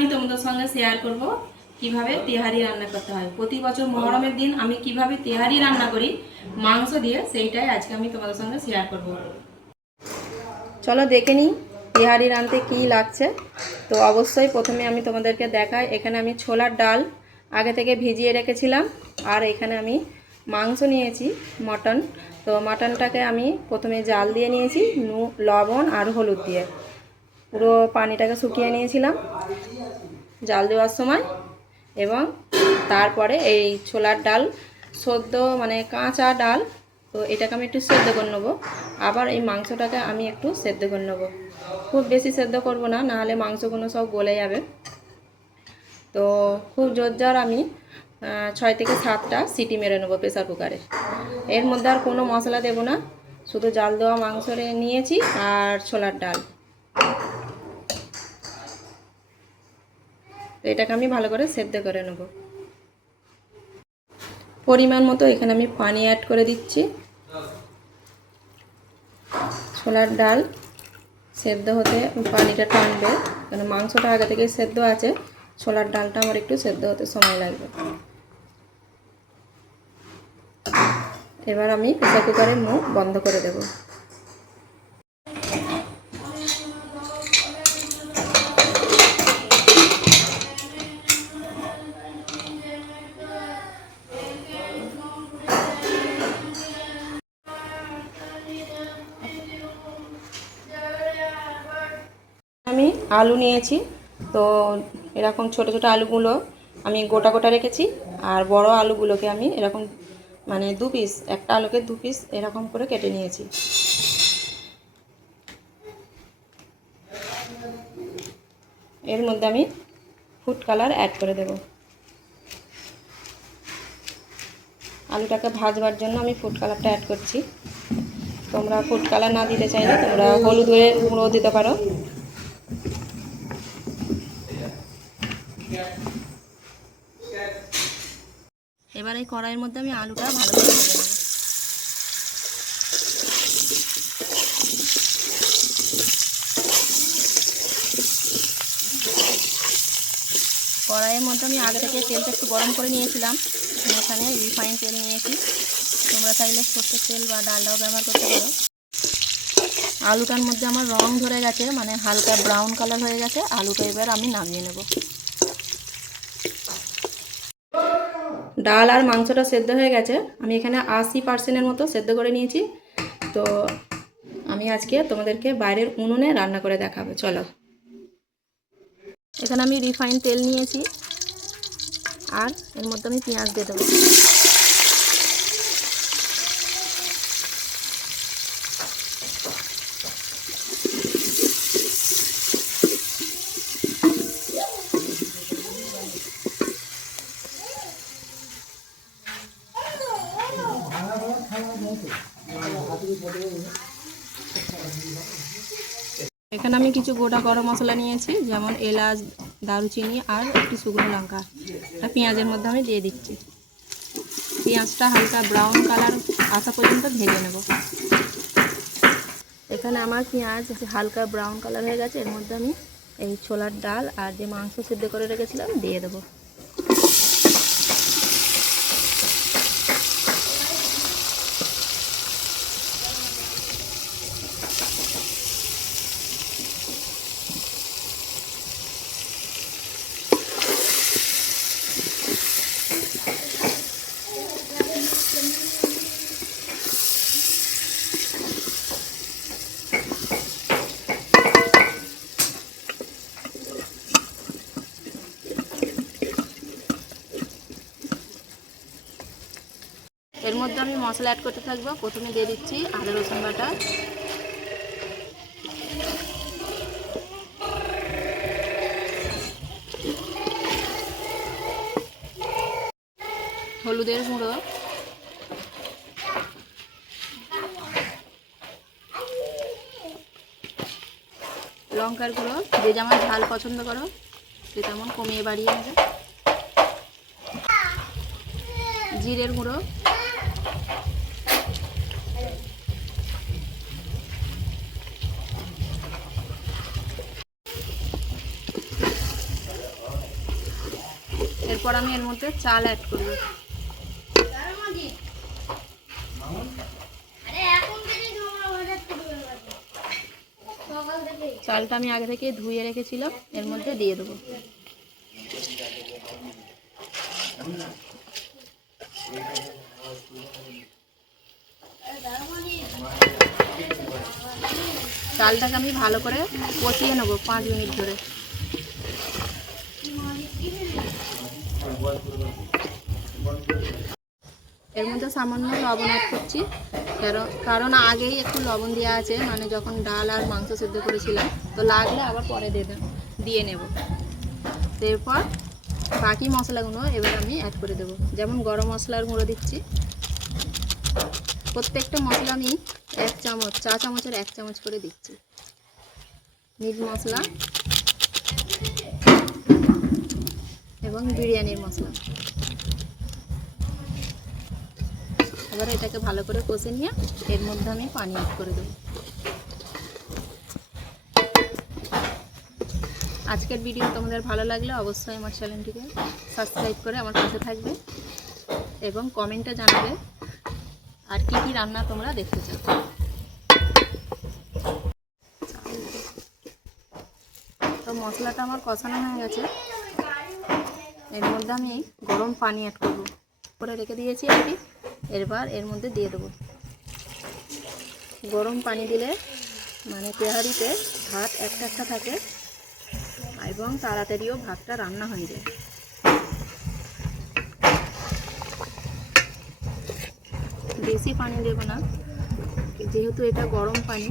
আমি তোমাদের সঙ্গে শেয়ার করব কিভাবে তেহারি রান্না করতে হয়। প্রতি বছর মহরমের দিন আমি কিভাবে তেহারি রান্না করি মাংস দিয়ে, সেইটাই আজকে আমি তোমাদের সঙ্গে শেয়ার করব। চলো দেখে নিই তেহারি রাঁধতে কী লাগছে। তো অবশ্যই প্রথমে আমি তোমাদেরকে দেখাই, এখানে আমি ছোলার ডাল আগে থেকে ভিজিয়ে রেখেছিলাম, আর এখানে আমি মাংস নিয়েছি মটন। তো মটনটাকে আমি প্রথমে জাল দিয়ে নিয়েছি লবণ আর হলুদ দিয়ে, পুরো পানিটাকে শুকিয়ে নিয়েছিলাম জাল দেওয়ার সময়। এবং তারপরে এই ছোলার ডাল সদ্য মানে কাঁচা ডাল, তো এটাকে আমি একটু সেদ্ধ করে নেবো। আবার এই মাংসটাকে আমি একটু সেদ্ধ করে নেবো, খুব বেশি সেদ্ধ করব না, নাহলে মাংসগুলো সব গলে যাবে। তো খুব জোরজার আমি 6 থেকে 7টা সিটি মেরে নেবো প্রেসার কুকারে। এর মধ্যে আর কোনো মশলা দেব না, শুধু জাল দেওয়া মাংস নিয়েছি আর ছোলার ডাল। এটাকে আমি ভালো করে সেদ্ধ করে নেব। পরিমাণ মতো এখানে আমি পানি অ্যাড করে দিচ্ছি। ছোলার ডাল সেদ্ধ হতে পানিটা টানবে, কারণ মাংসটা আগে থেকে সেদ্ধ আছে, ছোলার ডালটা আমার একটু সেদ্ধ হতে সময় লাগবে। এবার আমি প্রেসার কুকারের মুখ বন্ধ করে দেব। আমি আলু নিয়েছি, তো এরকম ছোট ছোট আলুগুলো আমি গোটা গোটা রেখেছি, আর বড় আলুগুলোকে আমি এরকম মানে 2 পিস, একটা আলুকে 2 পিস এরকম করে কেটে নিয়েছি। এর মধ্যে আমি ফুড কালার অ্যাড করে দেব। আলুটাকে ভাজবার জন্য আমি ফুড কালারটা অ্যাড করছি। তোমরা ফুড কালার না দিতে চাইলে তোমরা হলুদের গুঁড়ো দিতে পারো। এবার এই কড়াইয়ের মধ্যে আমি আলুটা ভালো করে ভেজে নেব। কড়াইয়ের মধ্যে আমি আগে থেকে তেলটা একটু গরম করে নিয়েছিলাম, এখানে রিফাইন তেল নিয়েছি, তোমরা চাইলে সর্ষের তেল বা ডালটাও ব্যবহার করতে পারো। আলুটার মধ্যে আমার রং ধরে গেছে, মানে হালকা ব্রাউন কালার হয়ে গেছে আলুটা, এবার আমি নামিয়ে নেব। ডাল আর মাংসটা সেদ্ধ হয়ে গেছে, আমি এখানে 80% মতো সেদ্ধ করে নিয়েছি। তো আমি আজকে তোমাদেরকে বাইরের উনুনে রান্না করে দেখাবো। চলো, এখানে আমি রিফাইন তেল নিয়েছি, আর এর মধ্যে আমি পেঁয়াজ দিয়ে দেবো। এখানে আমি কিছু গোটা গরম মশলা নিয়েছি, যেমন এলাচ, দারুচিনি আর একটি শুকনো লঙ্কা, এটা পেঁয়াজের মধ্যে আমি দিয়ে দিচ্ছি। পেঁয়াজটা হালকা ব্রাউন কালার আসা পর্যন্ত ভেজে নেব। এখানে আমার পেঁয়াজ হালকা ব্রাউন কালার হয়ে গেছে, এর মধ্যে আমি এই ছোলার ডাল আর যে মাংস সিদ্ধ করে রেখেছিলাম দিয়ে দেবো। এর মধ্যে আমি মশলা অ্যাড করতে থাকবো। প্রথমে দিয়ে দিচ্ছি আদা রসুন বাটা, হলুদের গুঁড়ো, লঙ্কার গুঁড়ো, যে যেমন ঝাল পছন্দ করো সে তেমন কমিয়ে বাড়িয়ে নেবে, জিরের গুঁড়ো, এরপর আমি এর মধ্যে চাল অ্যাড করব। চালটা আমি আগে থেকে ধুয়ে রেখেছিলাম, এর মধ্যে দিয়ে দেবো। চালটাকে আমি ভালো করে কষিয়ে নেবো 5 মিনিট ধরে। এর মধ্যে সামান্য লবণ অ্যাড করছি, কারণ আগেই একটু লবণ দেওয়া আছে, মানে যখন ডাল আর মাংস সেদ্ধ করেছিলাম, তো লাগলে আবার পরে দিয়ে নেব। এরপর বাকি মশলাগুলো এবার আমি অ্যাড করে দেবো। যেমন গরম মশলার গুঁড়ো দিচ্ছি, প্রত্যেকটা মশলা আমি 1 চামচ, চা চামচের 1 চামচ করে দিচ্ছি। মিট মশলা এবং বিরিয়ানির মশলা। এবার এটাকে ভালো করে কষে নিয়ে এর মধ্যে আমি পানি অ্যাড করে দেবো। আজকের ভিডিও তোমাদের ভালো লাগলে অবশ্যই আমার চ্যানেলটিকে সাবস্ক্রাইব করে আমার পাশে থাকবে এবং কমেন্টে জানাবে আর কি কি রান্না তোমরা দেখতে চাও। তো মশলাটা আমার কষানো হয়ে গেছে, এর মধ্যে আমি গরম পানি অ্যাড করব। করে রেখে দিয়েছি আর কি, এবার এর মধ্যে দিয়ে দেবো। গরম পানি দিলে মানে তেহারিতে ভাত একটা একটা থাকে এবং তাড়াতাড়িও ভাতটা রান্না হয়ে যায়। বেশি পানি দেব না, যেহেতু এটা গরম পানি।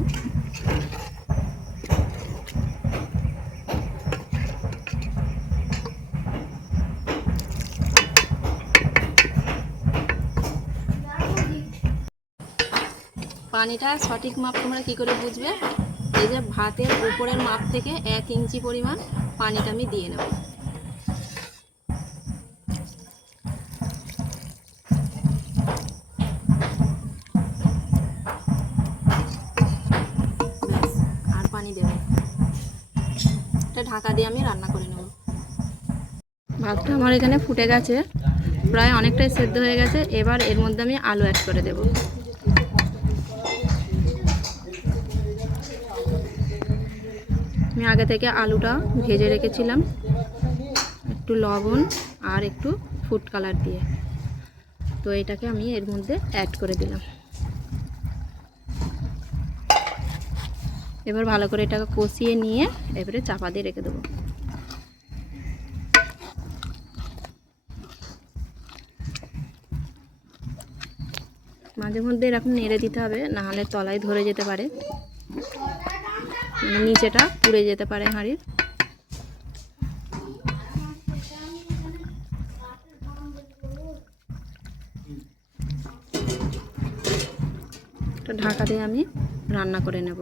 পানিটা সঠিক মাপ তোমরা কী করে বুঝবে? এই যে ভাতের উপরের মাপ থেকে 1 ইঞ্চি পরিমাণ পানিটা আমি দিয়ে নেব। ব্যাস, আর পানি দেব। এটা ঢাকা দিয়ে আমি রান্না করে নেব। ভাতটা আমার এখানে ফুটে গেছে, প্রায় অনেকটাই সেদ্ধ হয়ে গেছে। এবার এর মধ্যে আমি আলু অ্যাড করে দেব। আমি আগে থেকে আলুটা ভেজে রেখেছিলাম একটু লবণ আর একটু ফুড কালার দিয়ে, তো এটাকে আমি এর মধ্যে অ্যাড করে দিলাম। এবার ভালো করে এটাকে কষিয়ে নিয়ে এবারে চাপা দিয়ে রেখে দেবো। মাঝে মধ্যে এরকম নেড়ে দিতে হবে, নাহলে তলায় ধরে যেতে পারে, নিচেটা পুড়ে যেতে পারে হাঁড়ির। ঢাকা দিয়ে আমি রান্না করে নেব।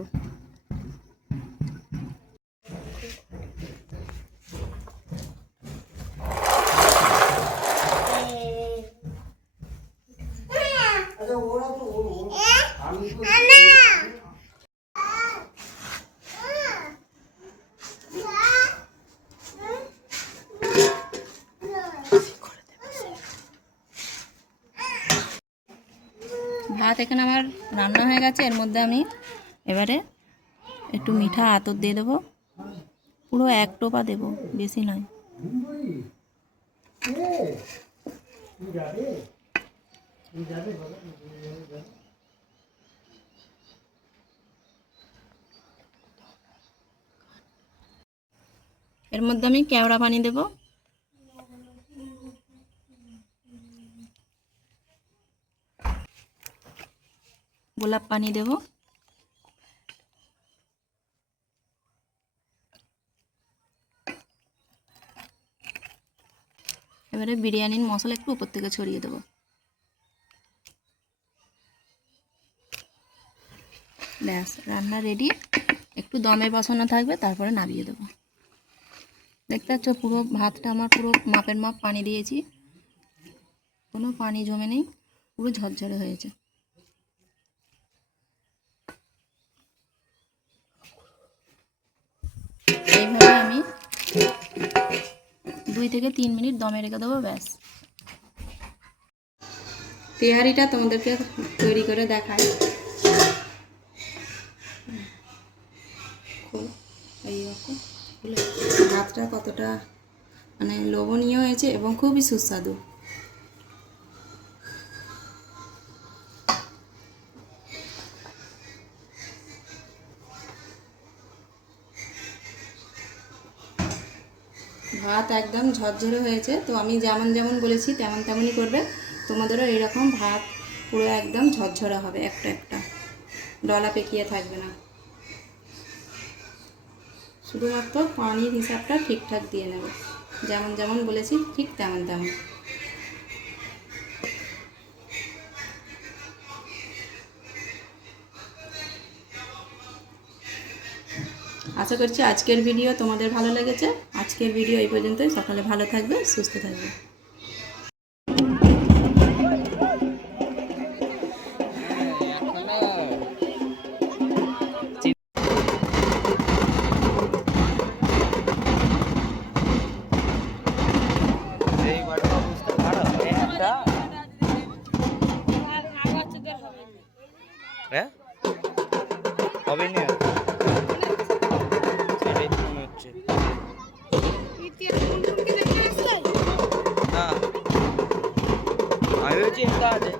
ভাত এখানে আমার রান্না হয়ে গেছে, এর মধ্যে আমি এবারে একটু মিঠা আতর দিয়ে দেবো, পুরো 1 টোপা দেবো, বেশি নয়। এর মধ্যে আমি কেওড়া পানি দেবো। গোলাপ পানি দেব। এবারে বিরিয়ানির মশলা একটু উপর থেকে ছড়িয়ে দেব। ব্যাস, রান্না রেডি। একটু দমে বসানো থাকবে, তারপরে নামিয়ে দেবো। দেখতে পাচ্ছ পুরো ভাতটা আমার পুরো মাপের মাপ পানি দিয়েছি, কোনো পানি জমে নেই, পুরো ঝরঝরে হয়েছে। এইভাবে আমি 2 থেকে 3 মিনিট দমে রেখে দেবো, ব্যাস। তেহারিটা তোমাদেরকে তৈরি করে দেখাই। এইরকম ভাতটা কতটা মানে লোভনীয় হয়েছে এবং খুবই সুস্বাদু। ভাত একদম ঝরঝরে হয়েছে। তো আমি যেমন যেমন বলেছি তেমন তেমনই করবে। তোমাদেরও এইরকম ভাত পুরো একদম ঝরঝরে হবে, একটা একটা ডলা পেকিয়ে থাকবে না। শুধুমাত্র পানির হিসাবটা ঠিকঠাক দিয়ে নেবে, যেমন যেমন বলেছি ঠিক তেমন তেমন। আশা করছি আজকের ভিডিও তোমাদের ভালো লেগেছে। আজকের ভিডিও এই পর্যন্তই। সকলে ভালো থাকবে, সুস্থ থাকবে। হ্যাঁ হবে না, সেটাই তো মনে হচ্ছে। না আমি ভেবেছি এটা আছে।